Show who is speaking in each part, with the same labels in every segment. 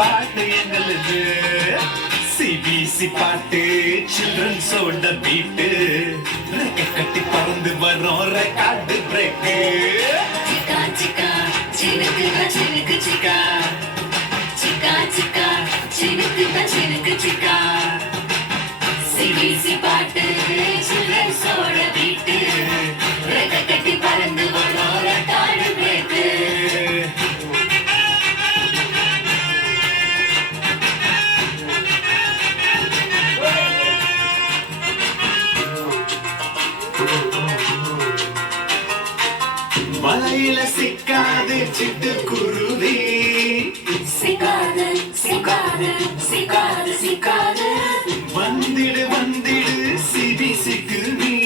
Speaker 1: பாட்டு எங்களது சிபிசி பாட்டு சில்ட்ரன் சோட பீட்டு ரெக்க கட்டி பறந்து வரோம் ரெக்கார்டு பிரேக்கு
Speaker 2: சிக்கா சிக்கா சினுக்கு சினுக்கு சிக்கா. சிக்கா சிக்கா சினுக்கு சினுக்கு சிக்கா. சிபிசி பாட்டு
Speaker 1: மலையில சிக்காது சிட்டுக்குருவி
Speaker 2: சிக்காது சிக்காது சிக்காது சிக்காது.
Speaker 1: வந்திடு வந்திடு சிபிசிக்கு நீ.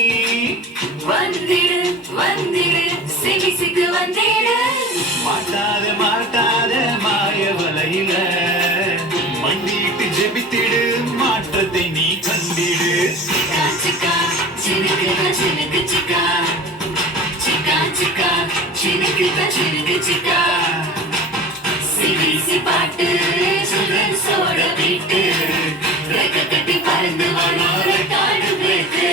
Speaker 2: வந்திடு வந்திடு சிபிசிக்கு வந்திடு.
Speaker 1: மாட்டாத
Speaker 2: சினுக்கு சினுக்கு சிக்கா. சிபிசி பாட்டு சில்ட்ரன்ஸோட வீட்டு. ரெக்க கட்டி பறந்து வரும் ரெக்கார்டு பிரேக்கு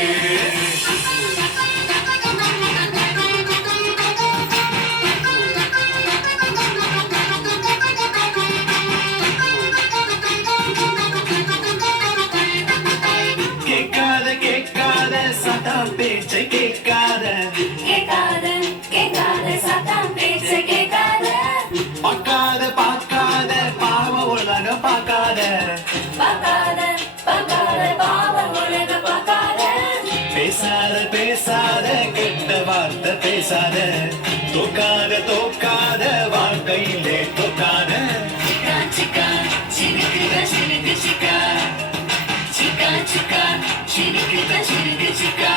Speaker 1: கேட்காத கேட்காத சதா பேச்சை கேட்காத.
Speaker 2: கேட்காத கேட்காத சத்தம் பேச்ச கேட்காத.
Speaker 1: பார்க்காத பார்க்காத பாவ உலக பார்க்காத.
Speaker 2: பார்க்காத பார்க்காத பாவ உலக பார்க்காத.
Speaker 1: பேசாத பேசாத கெட்ட வார்த்தை பேசாத. தோக்காத தோக்காத வாழ்க்கையிலே தோக்காத.
Speaker 2: சிக்கா சிக்கா சினுக்கு சிக்கா சிக்கா சிக்கா சினுக்கு சினுக்கு சிக்கா